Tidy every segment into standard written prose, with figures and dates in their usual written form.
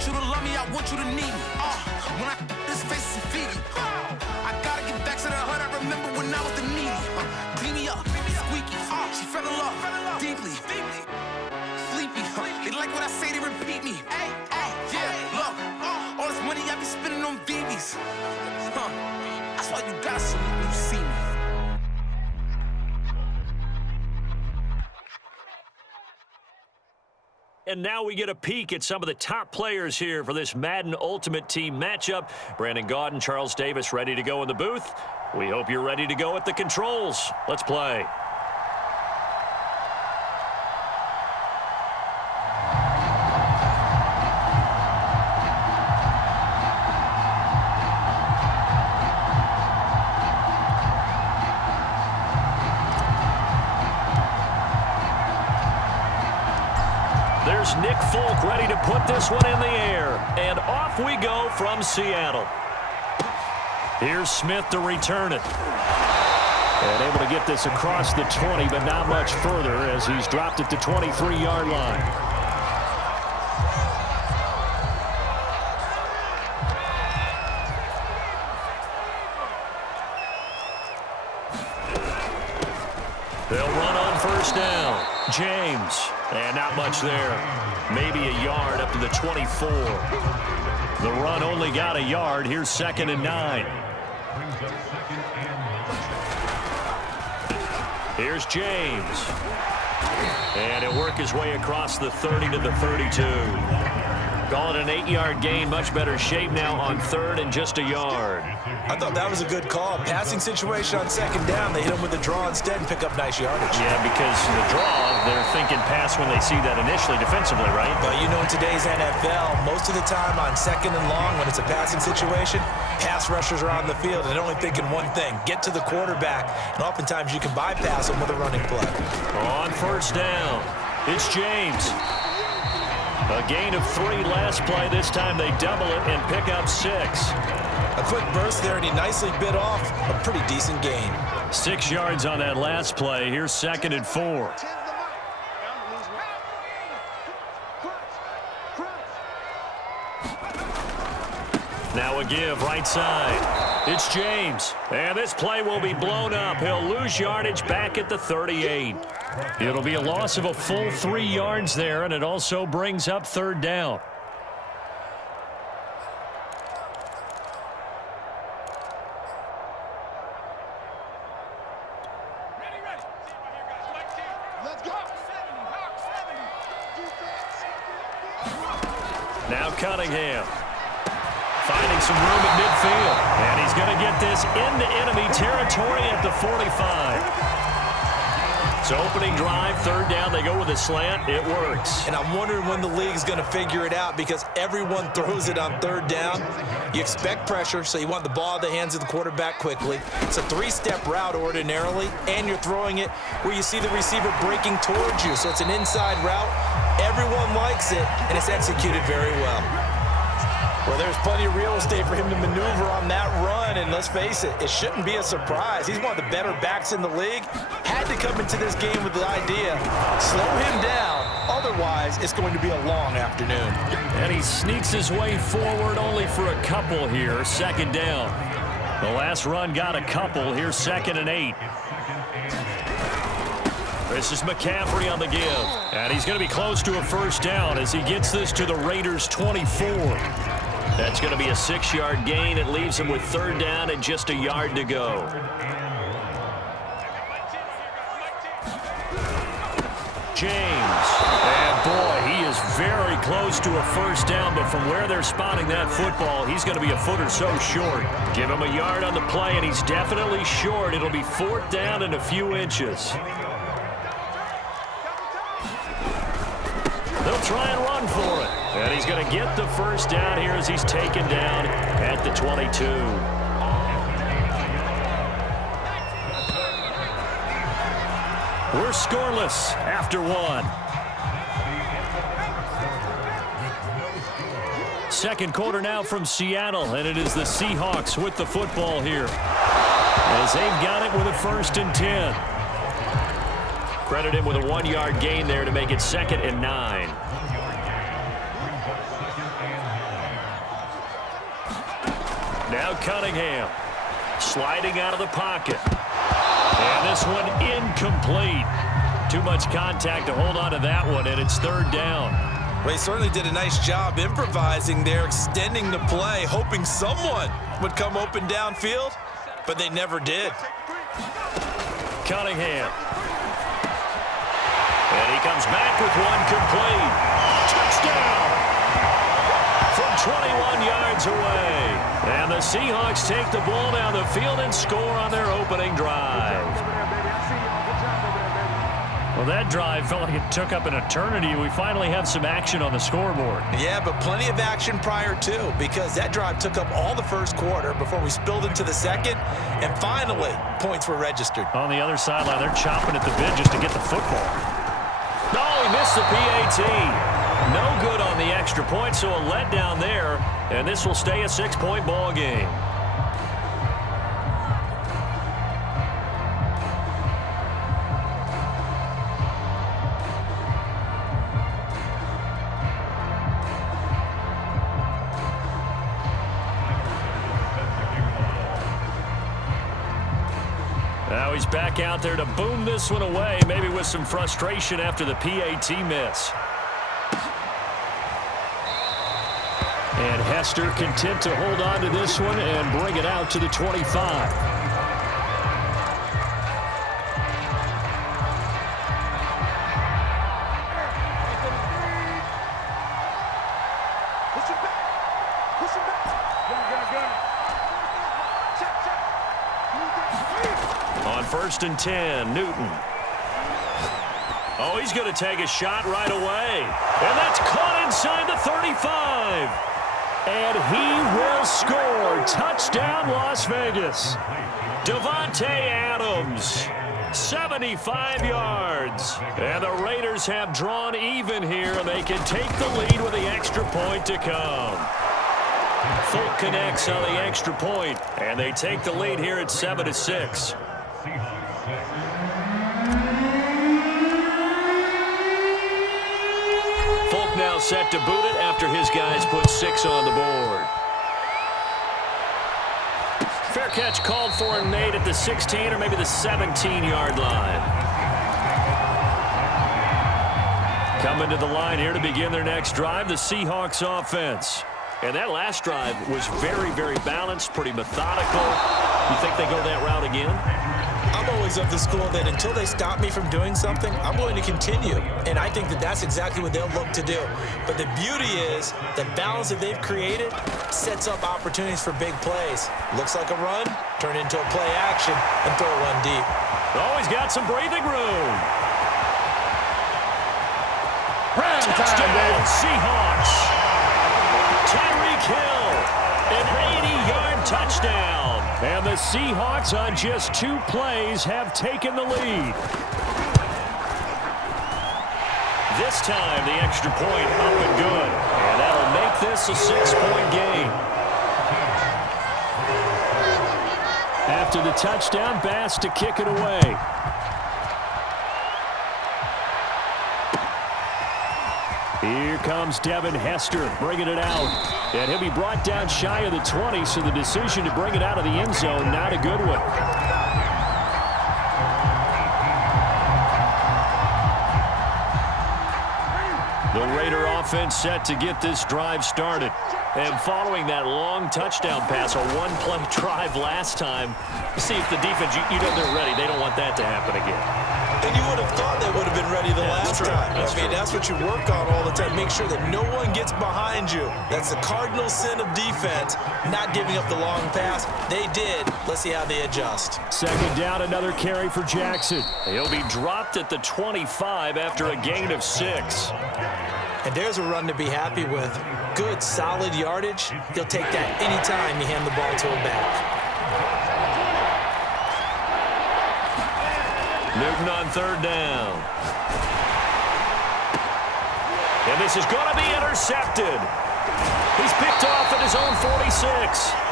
want you to love me, I want you to need me. When I this face is Fiji. I gotta get back to the hood. I remember when I was the needy. Clean me up, squeaky. She fell in love deeply. Sleepy. They like what I say, they repeat me. Yeah, look. All this money I be spending on BBs. That's why you gotta salute when you see me. And now we get a peek at some of the top players here for this Madden Ultimate Team matchup. Brandon Gaudin, Charles Davis ready to go in the booth. We hope you're ready to go at the controls. Let's play. There's Nick Folk ready to put this one in the air. And off we go from Seattle. Here's Smith to return it. And able to get this across the 20, but not much further as he's dropped at the 23-yard line. They'll run on first down. James. And not much there. Maybe a yard up to the 24. The run only got a yard. Here's 2nd and 9. Here's James. And he'll work his way across the 30 to the 32. Call it an 8-yard gain. Much better shape now on 3rd and just a yard. I thought that was a good call. Passing situation on 2nd down. They hit him with the draw instead and pick up nice yardage. Yeah, because the draw, they're thinking pass when they see that initially defensively, right? But you know, in today's NFL, most of the time on 2nd and long, when it's a passing situation, pass rushers are on the field and they're only thinking one thing, get to the quarterback. And oftentimes you can bypass them with a running play. On first down, it's James. A gain of 3 last play. This time they double it and pick up 6. A quick burst there, and he nicely bit off a pretty decent gain. 6 yards on that last play. Here's 2nd and 4. Now a give right side. It's James. And this play will be blown up. He'll lose yardage back at the 38. It'll be a loss of a full 3 yards there, and it also brings up 3rd down. Now Cunningham. Finding some room at midfield. And he's going to get this into enemy territory at the 45. So opening drive, 3rd down. They go with a slant. It works. And I'm wondering when the league's going to figure it out because everyone throws it on 3rd down. You expect pressure, so you want the ball in the hands of the quarterback quickly. It's a 3-step route ordinarily, and you're throwing it where you see the receiver breaking towards you. So it's an inside route. Everyone likes it, and it's executed very well. Well, there's plenty of real estate for him to maneuver on that run, and let's face it, it shouldn't be a surprise. He's one of the better backs in the league. Had to come into this game with the idea, slow him down, otherwise it's going to be a long afternoon. And he sneaks his way forward only for a couple here, 2nd down. The last run got a couple, here's 2nd and 8. This is McCaffrey on the give. And he's going to be close to a 1st down as he gets this to the Raiders' 24. That's going to be a 6-yard gain. It leaves him with 3rd down and just a yard to go. James. And boy, he is very close to a 1st down, but from where they're spotting that football, he's going to be a foot or so short. Give him a yard on the play, and he's definitely short. It'll be 4th down and a few inches. They'll try and run for it. And he's going to get the 1st down here as he's taken down at the 22. We're scoreless after 1. 2nd quarter now from Seattle, and it is the Seahawks with the football here as they've got it with a 1st and 10. Credit him with a 1-yard gain there to make it 2nd and 9. Now Cunningham sliding out of the pocket. And this one incomplete. Too much contact to hold on to that one, and it's third down. Well, he certainly did a nice job improvising there, extending the play, hoping someone would come open downfield, but they never did. Cunningham. And he comes back with one complete. Touchdown! From 21 yards away. And the Seahawks take the ball down the field and score on their opening drive. Well, that drive felt like it took up an eternity. We finally have some action on the scoreboard. Yeah, but plenty of action prior to, because that drive took up all the first quarter before we spilled into the second, and finally, points were registered. On the other sideline, they're chopping at the bit just to get the football. No, he missed the PAT. No good on the extra point, so a letdown there, and this will stay a 6-point ball game. Now he's back out there to boom this one away, maybe with some frustration after the PAT miss. And Hester content to hold on to this one and bring it out to the 25. On 1st and 10, Newton. Oh, he's going to take a shot right away. And that's caught inside the 35. And he will score. Touchdown, Las Vegas. Davante Adams, 75 yards. And the Raiders have drawn even here, and they can take the lead with the extra point to come. Folk connects on the extra point, and they take the lead here at 7-6. Folk now set to boot it after his guys put 6 on the board. Fair catch called for and made at the 16 or maybe the 17-yard line. Coming to the line here to begin their next drive, the Seahawks offense. And that last drive was very, very balanced, pretty methodical. You think they go that route again? I'm always of the school that until they stop me from doing something, I'm going to continue. And I think that that's exactly what they'll look to do. But the beauty is the balance that they've created sets up opportunities for big plays. Looks like a run, turn into a play action, and throw one deep. Oh, he's got some breathing room. Touchdown, Seahawks. Tyreek Hill, an 80-yard touchdown. And the Seahawks on just 2 plays have taken the lead. This time the extra point up and good. And that'll make this a 6-point game. After the touchdown, Bass to kick it away. Here comes Devin Hester bringing it out. And he'll be brought down shy of the 20, so the decision to bring it out of the end zone, not a good one. The Raider offense set to get this drive started. And following that long touchdown pass, a one-play drive last time, see if the defense, you know they're ready. They don't want that to happen again. And you would have thought they would have been ready the last time. That's what you work on all the time. Make sure that no one gets behind you. That's the cardinal sin of defense, not giving up the long pass. They did. Let's see how they adjust. Second down, another carry for Jackson. He'll be dropped at the 25 after a gain of 6. And there's a run to be happy with. Good, solid yardage. He'll take that anytime you hand the ball to him back. Newton on 3rd down. And this is going to be intercepted. He's picked off at his own 46.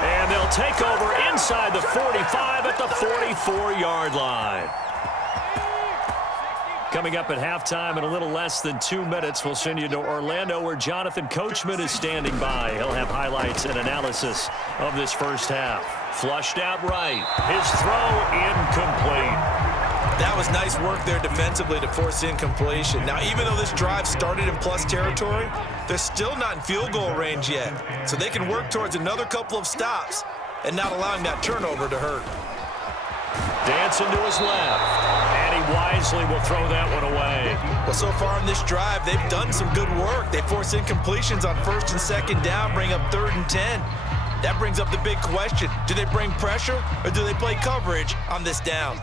And they'll take over inside the 45 at the 44-yard line. Coming up at halftime in a little less than 2 minutes, we'll send you to Orlando where Jonathan Coachman is standing by. He'll have highlights and analysis of this first half. Flushed out right. His throw incomplete. That was nice work there defensively to force incompletion. Now, even though this drive started in plus territory, they're still not in field goal range yet. So they can work towards another couple of stops and not allowing that turnover to hurt. Dancing to his left, and he wisely will throw that one away. Well, so far on this drive, they've done some good work. They force incompletions on 1st and 2nd down, bring up 3rd and 10. That brings up the big question. Do they bring pressure, or do they play coverage on this down?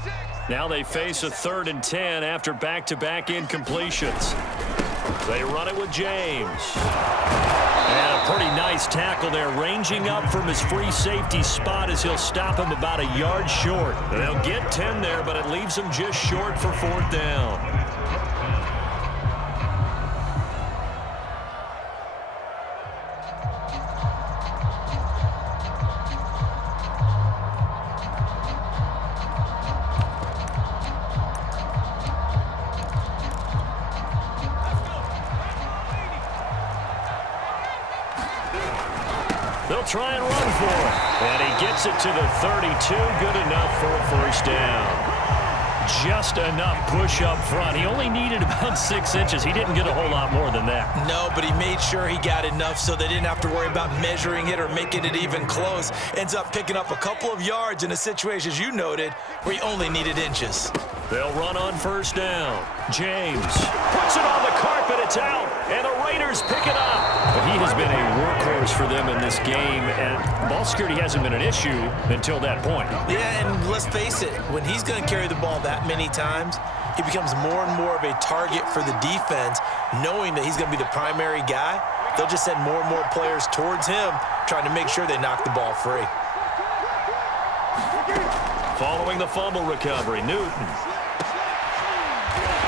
Now they face a 3rd and 10 after back-to-back incompletions. They run it with James. And a pretty nice tackle there, ranging up from his free safety spot as he'll stop him about a yard short. They'll get 10 there, but it leaves him just short for 4th down. They'll try and run for it. And he gets it to the 32. Good enough for a 1st down. Just enough push up front. He only needed about 6 inches. He didn't get a whole lot more than that. No, but he made sure he got enough so they didn't have to worry about measuring it or making it even close. Ends up picking up a couple of yards in a situation, as you noted, where he only needed inches. They'll run on 1st down. James puts it on the carpet. It's out, and the Raiders pick it up. But he has been a workhorse for them in this game, and ball security hasn't been an issue until that point. Yeah, and let's face it, when he's going to carry the ball that many times, he becomes more and more of a target for the defense, knowing that he's going to be the primary guy. They'll just send more and more players towards him, trying to make sure they knock the ball free. Following the fumble recovery, Newton.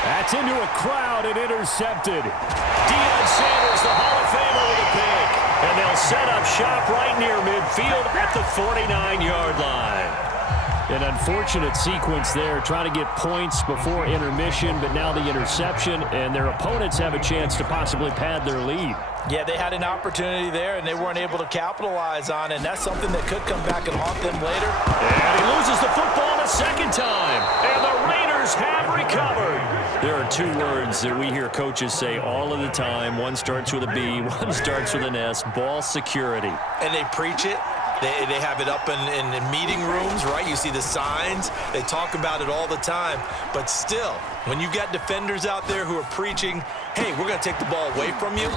That's into a crowd and intercepted. Deion Sanders, the Hall of Famer, with a pick. And they'll set up shop right near midfield at the 49-yard line. An unfortunate sequence there, trying to get points before intermission, but now the interception, and their opponents have a chance to possibly pad their lead. Yeah, they had an opportunity there, and they weren't able to capitalize on it, and that's something that could come back and haunt them later. And he loses the football a 2nd time, and the Raiders have recovered. There are 2 words that we hear coaches say all of the time. One starts with a B, one starts with an S, ball security. And they preach it. They have it up in meeting rooms, right? You see the signs. They talk about it all the time. But still, when you got defenders out there who are preaching, hey, we're going to take the ball away from you,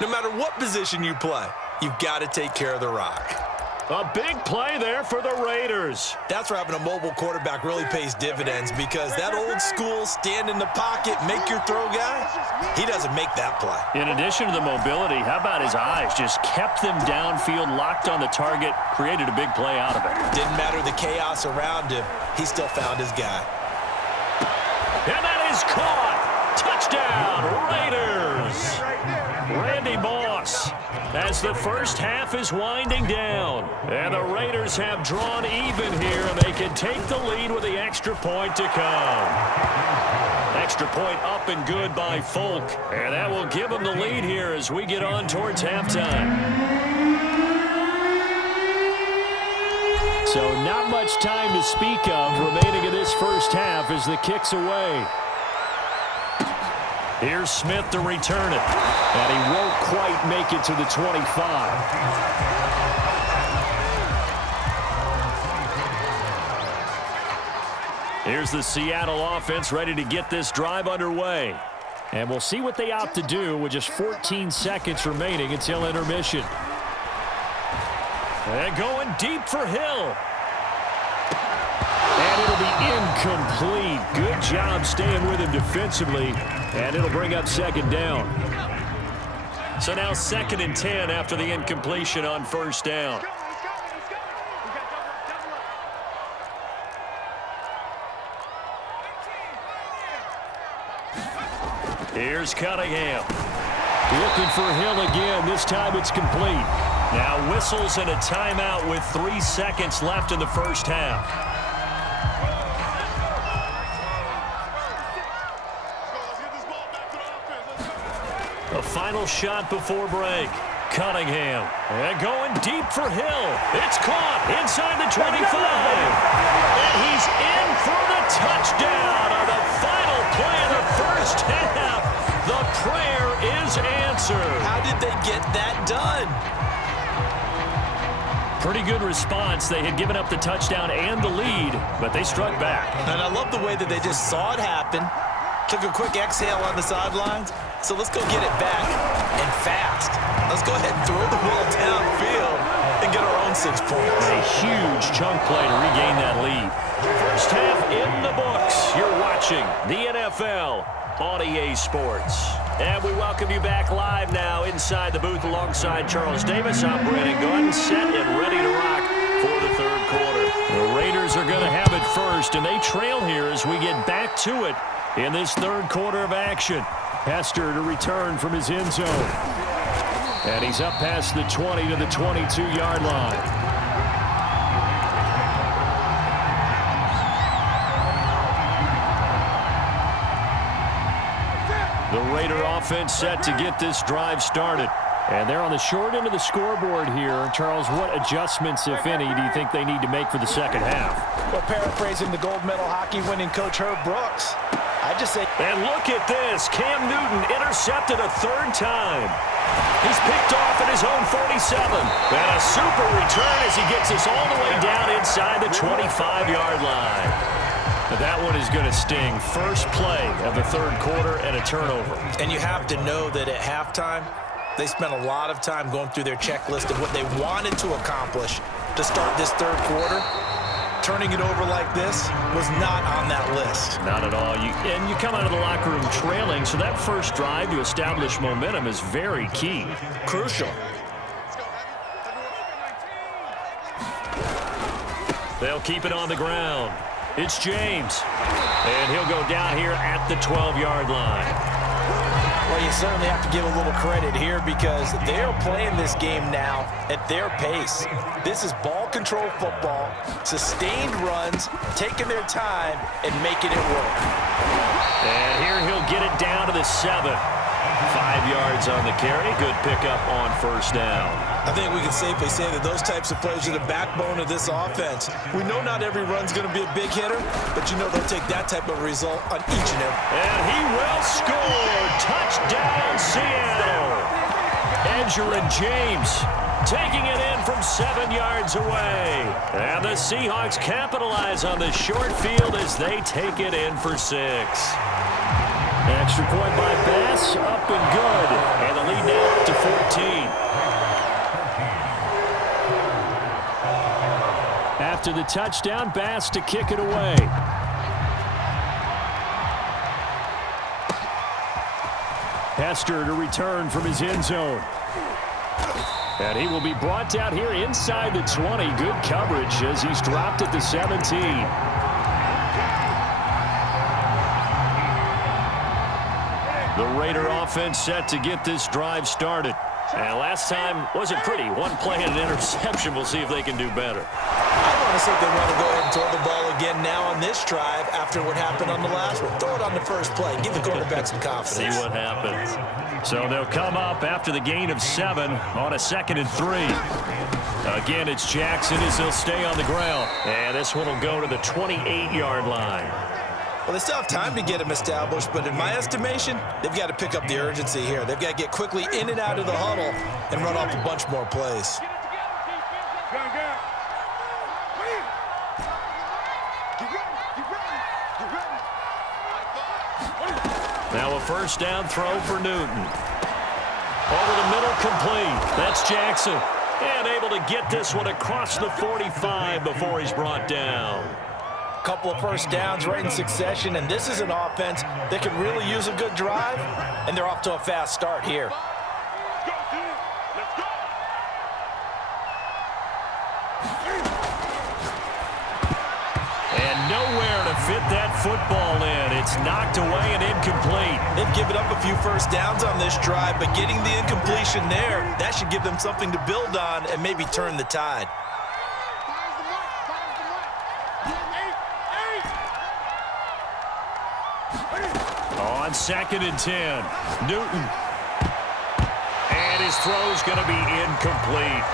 no matter what position you play, you've got to take care of the rock. A big play there for the Raiders. That's where having a mobile quarterback really pays dividends, because that old school stand in the pocket, make your throw guy, he doesn't make that play. In addition to the mobility, how about his eyes? Just kept them downfield, locked on the target, created a big play out of it. Didn't matter the chaos around him. He still found his guy. And that is caught. Touchdown, Raiders. Randy Moss, as the first half is winding down. And the Raiders have drawn even here, and they can take the lead with the extra point to come. Extra point up and good by Folk. And that will give them the lead here as we get on towards halftime. So not much time to speak of remaining in this first half as the kick's away. Here's Smith to return it. And he won't quite make it to the 25. Here's the Seattle offense ready to get this drive underway. And we'll see what they opt to do with just 14 seconds remaining until intermission. And going deep for Hill. And it'll be incomplete. Good job staying with him defensively. And it'll bring up 2nd down. So now 2nd and 10 after the incompletion on 1st down. Here's Cunningham. Looking for Hill again. This time it's complete. Now whistles and a timeout with 3 seconds left in the first half. A final shot before break. Cunningham. And going deep for Hill. It's caught inside the 25. And he's in for the touchdown on the final play of the first half. The prayer is answered. How did they get that done? Pretty good response. They had given up the touchdown and the lead, but they struck back. And I love the way that they just saw it happen, took a quick exhale on the sidelines. So let's go get it back, and fast. Let's go ahead and throw the ball downfield and get our own 6 points. A huge chunk play to regain that lead. First half in the books. You're watching the NFL on EA Sports. And we welcome you back live now inside the booth alongside Charles Davis. I'm Brandon Gunn, set and ready to rock for the third quarter. The Raiders are going to have it first, and they trail here as we get back to it in this third quarter of action. Hester to return from his end zone. And he's up past the 20 to the 22-yard line. The Raider offense set to get this drive started. And they're on the short end of the scoreboard here. Charles, what adjustments, if any, do you think they need to make for the second half? Well, paraphrasing the gold medal hockey winning coach Herb Brooks, I just say... And look at this. Cam Newton intercepted a third time. He's picked off at his own 47. And a super return as he gets us all the way down inside the 25-yard line. That one is going to sting. First play of the third quarter and a turnover. And you have to know that at halftime, they spent a lot of time going through their checklist of what they wanted to accomplish to start this third quarter. Turning it over like this was not on that list. Not at all. And you come out of the locker room trailing, so that first drive to establish momentum is very key. Crucial. They'll keep it on the ground. It's James. And he'll go down here at the 12-yard line. Well, you certainly have to give a little credit here because they're playing this game now at their pace. This is ball control football, sustained runs, taking their time, and making it work. And here he'll get it down to the 7. 5 yards on the carry. Good pickup on first down. I think we can safely say that those types of plays are the backbone of this offense. We know not every run's going to be a big hitter, but you know they'll take that type of result on each and every. And he will score. Touchdown, Seattle. Edger and James taking it in from 7 yards away. And the Seahawks capitalize on the short field as they take it in for 6. Extra point by Bass, up and good. And the lead now up to 14. After the touchdown, Bass to kick it away. Hester to return from his end zone. And he will be brought down here inside the 20. Good coverage as he's dropped at the 17. The Raider offense set to get this drive started. And last time wasn't pretty. One play and an interception. We'll see if they can do better. I want to see if they want to go ahead and throw the ball again now on this drive after what happened on the last one. Throw it on the first play. Give the quarterback some confidence. See what happens. So they'll come up after the gain of 7 on a 2nd and 3. Again, it's Jackson as he'll stay on the ground. And this one will go to the 28-yard line. Well, they still have time to get him established, but in my estimation, they've got to pick up the urgency here. They've got to get quickly in and out of the huddle and run off a bunch more plays. Now a first down throw for Newton. Over the middle, complete. That's Jackson. And able to get this one across the 45 before he's brought down. Couple of first downs right in succession, and this is an offense that could really use a good drive, and they're off to a fast start here. And nowhere to fit that football in. It's knocked away and incomplete. They've given up a few first downs on this drive, but getting the incompletion there, that should give them something to build on and maybe turn the tide. On 2nd and 10, Newton. his throw's going to be incomplete.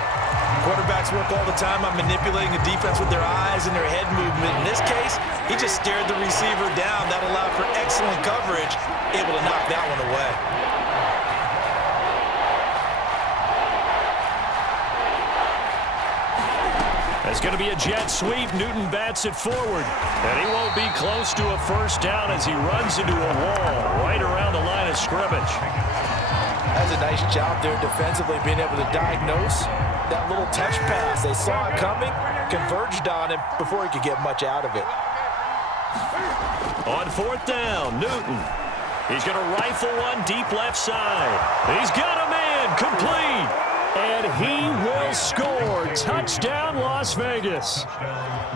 Quarterbacks work all the time on manipulating the defense with their eyes and their head movement. In this case, he just stared the receiver down. That allowed for excellent coverage, able to knock that one away. It's going to be a jet sweep. Newton bats it forward. And he won't be close to a first down as he runs into a wall right around the line of scrimmage. That's a nice job there defensively, being able to diagnose that little touch pass. They saw it coming, converged on him before he could get much out of it. On fourth down, Newton. He's going to rifle one deep left side. He's got a man, complete. And he will score. Touchdown, Las Vegas.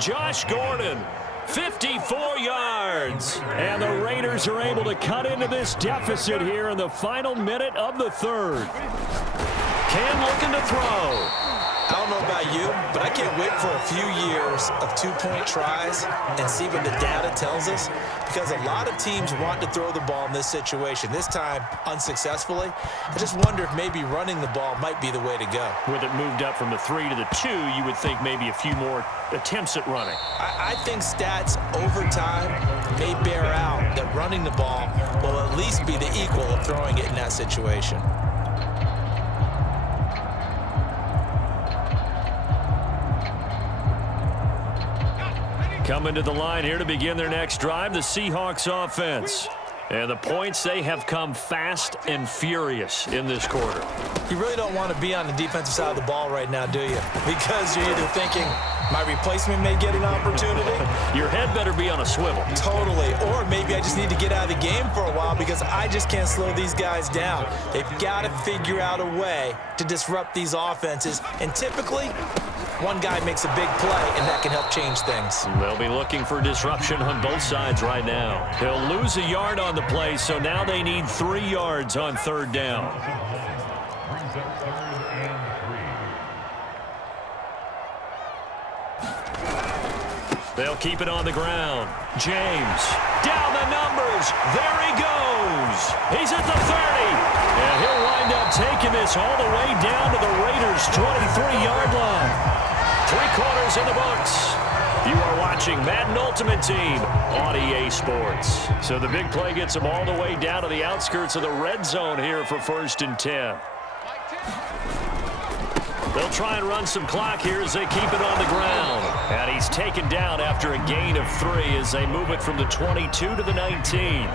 Josh Gordon, 54 yards. And the Raiders are able to cut into this deficit here in the final minute of the third. Cam looking to throw. I don't know about you, but I can't wait for a few years of two-point tries and see what the data tells us, because a lot of teams want to throw the ball in this situation, this time unsuccessfully. I just wonder if maybe running the ball might be the way to go. With it moved up from the 3 to the 2, you would think maybe a few more attempts at running. I think stats over time may bear out that running the ball will at least be the equal of throwing it in that situation. Coming to the line here to begin their next drive, the Seahawks offense. And the points, they have come fast and furious in this quarter. You really don't want to be on the defensive side of the ball right now, do you? Because you're either thinking, my replacement may get an opportunity. Your head better be on a swivel. Totally. Or maybe I just need to get out of the game for a while because I just can't slow these guys down. They've got to figure out a way to disrupt these offenses. And typically, one guy makes a big play, and that can help change things. They'll be looking for disruption on both sides right now. He'll lose a yard on the play, so now they need 3 yards on third down. They'll keep it on the ground. James, down the numbers. There he goes. He's at the 30. And he'll wind up taking this all the way down to the Raiders' 23-yard line. 3 quarters in the books. You are watching Madden Ultimate Team on EA Sports. So the big play gets them all the way down to the outskirts of the red zone here for 1st and 10. They'll try and run some clock here as they keep it on the ground. And he's taken down after a gain of 3 as they move it from the 22 to the 19.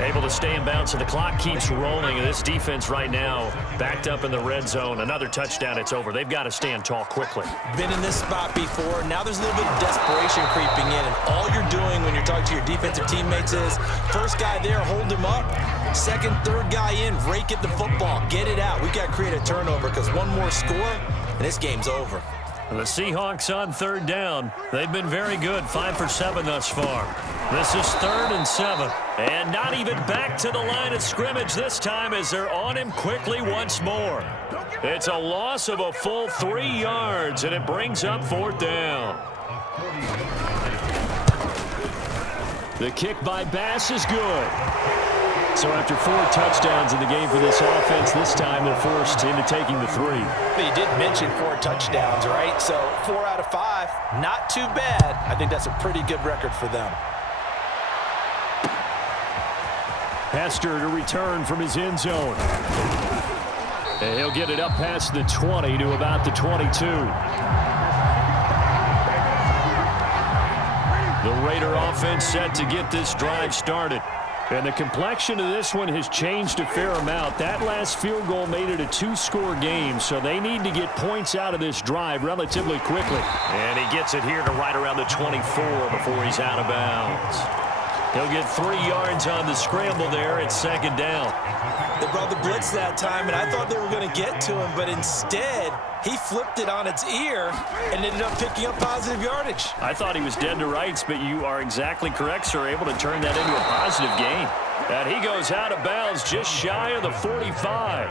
Able to stay in bounds, so the clock keeps rolling. And this defense right now backed up in the red zone. Another touchdown, it's over. They've got to stand tall quickly. Been in this spot before. Now there's a little bit of desperation creeping in. And all you're doing when you're talking to your defensive teammates is, first guy there, hold him up. Second, third guy in, rake at the football. Get it out. We've got to create a turnover because one more score, and this game's over. The Seahawks on third down. They've been very good, 5 for 7 thus far. This is 3rd and 7. And not even back to the line of scrimmage this time as they're on him quickly once more. It's a loss of a full 3 yards, and it brings up 4th down. The kick by Bass is good. So after 4 touchdowns in the game for this offense, this time they're forced into taking the 3. But you did mention 4 touchdowns, right? So 4 out of 5, not too bad. I think that's a pretty good record for them. Hester to return from his end zone. And he'll get it up past the 20 to about the 22. The Raider offense set to get this drive started. And the complexion of this one has changed a fair amount. That last field goal made it a 2-score game, so they need to get points out of this drive relatively quickly. And he gets it here to right around the 24 before he's out of bounds. He'll get 3 yards on the scramble there at 2nd down. They brought the blitz that time, and I thought they were going to get to him, but instead, he flipped it on its ear and ended up picking up positive yardage. I thought he was dead to rights, but you are exactly correct, sir, able to turn that into a positive gain. And he goes out of bounds just shy of the 45.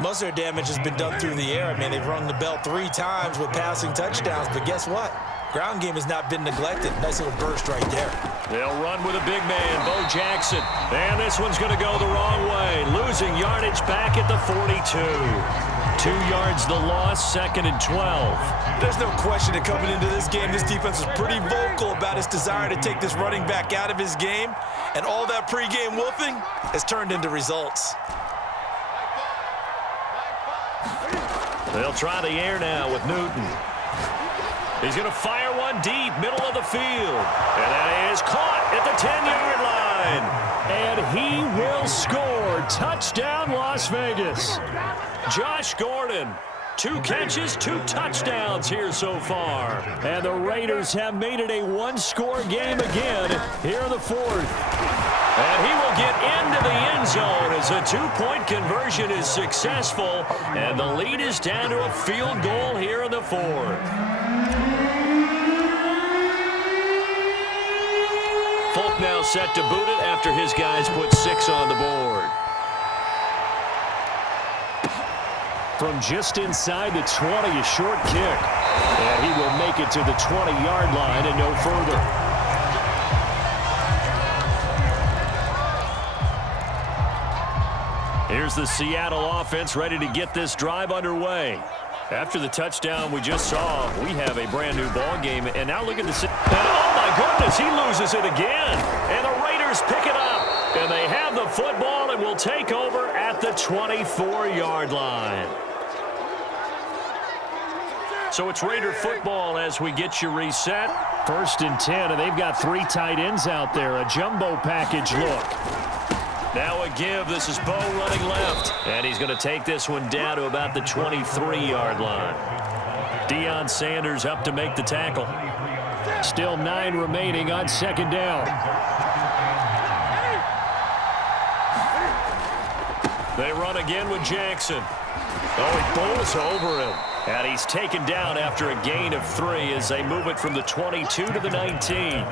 Most of their damage has been done through the air. I mean, they've rung the bell 3 times with passing touchdowns, but guess what? Ground game has not been neglected. Nice little burst right there. They'll run with a big man, Bo Jackson. And this one's going to go the wrong way. Losing yardage back at the 42. 2 yards the loss, 2nd and 12. There's no question that coming into this game, this defense was pretty vocal about its desire to take this running back out of his game. And all that pregame wolfing has turned into results. They'll try the air now with Newton. He's going to fire one deep, middle of the field. And that is caught at the 10-yard line. And he will score. Touchdown, Las Vegas. Josh Gordon, 2 catches, 2 touchdowns here so far. And the Raiders have made it a 1-score game again here in the 4th. And he will get into the end zone as a 2-point conversion is successful. And the lead is down to a field goal here in the 4th. Folk now set to boot it after his guys put 6 on the board. From just inside the 20, a short kick. And he will make it to the 20-yard line and no further. Here's the Seattle offense ready to get this drive underway. After the touchdown we just saw, we have a brand new ball game. And now look at the... Oh, my goodness, he loses it again. And the Raiders pick it up. And they have the football and will take over at the 24-yard line. So it's Raider football as we get you reset. 1st and 10, and they've got 3 tight ends out there. A jumbo package look. Now a give. This is Bo running left. And he's going to take this one down to about the 23-yard line. Deion Sanders up to make the tackle. Still 9 remaining on 2nd down. They run again with Jackson. Oh, he bowls over him. And he's taken down after a gain of 3 as they move it from the 22 to the 19.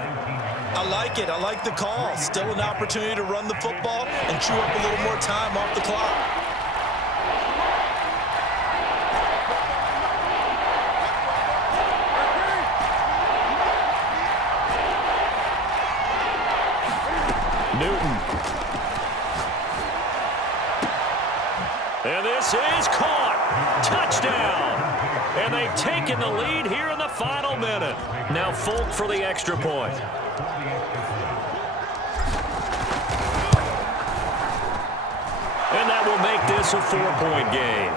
I like it. I like the call. Still an opportunity to run the football and chew up a little more time off the clock. Newton. And this is caught. Touchdown. And they've taken the lead here in the final minute. Now Folk for the extra point. And that will make this a 4-point game.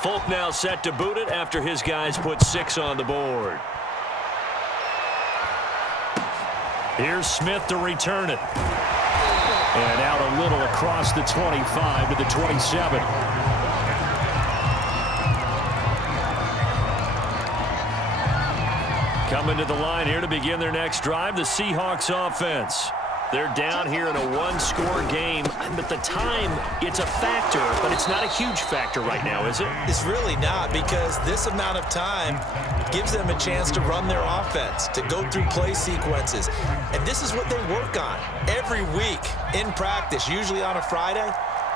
Folk now set to boot it after his guys put 6 on the board. Here's Smith to return it. And out a little across the 25 to the 27. Coming to the line here to begin their next drive, the Seahawks offense. They're down here in a 1-score game, but the time, it's a factor, but it's not a huge factor right now, is it? It's really not, because this amount of time gives them a chance to run their offense, to go through play sequences. And this is what they work on every week in practice, usually on a Friday.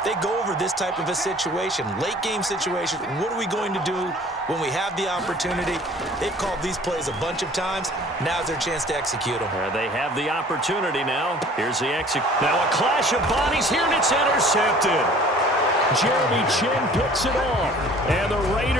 They go over this type of a situation, late game situation. What are we going to do when we have the opportunity? They've called these plays a bunch of times. Now's their chance to execute them. They have the opportunity now. Here's the exit. Now a clash of bodies here, and it's intercepted. Jeremy Chinn picks it off. And the Raiders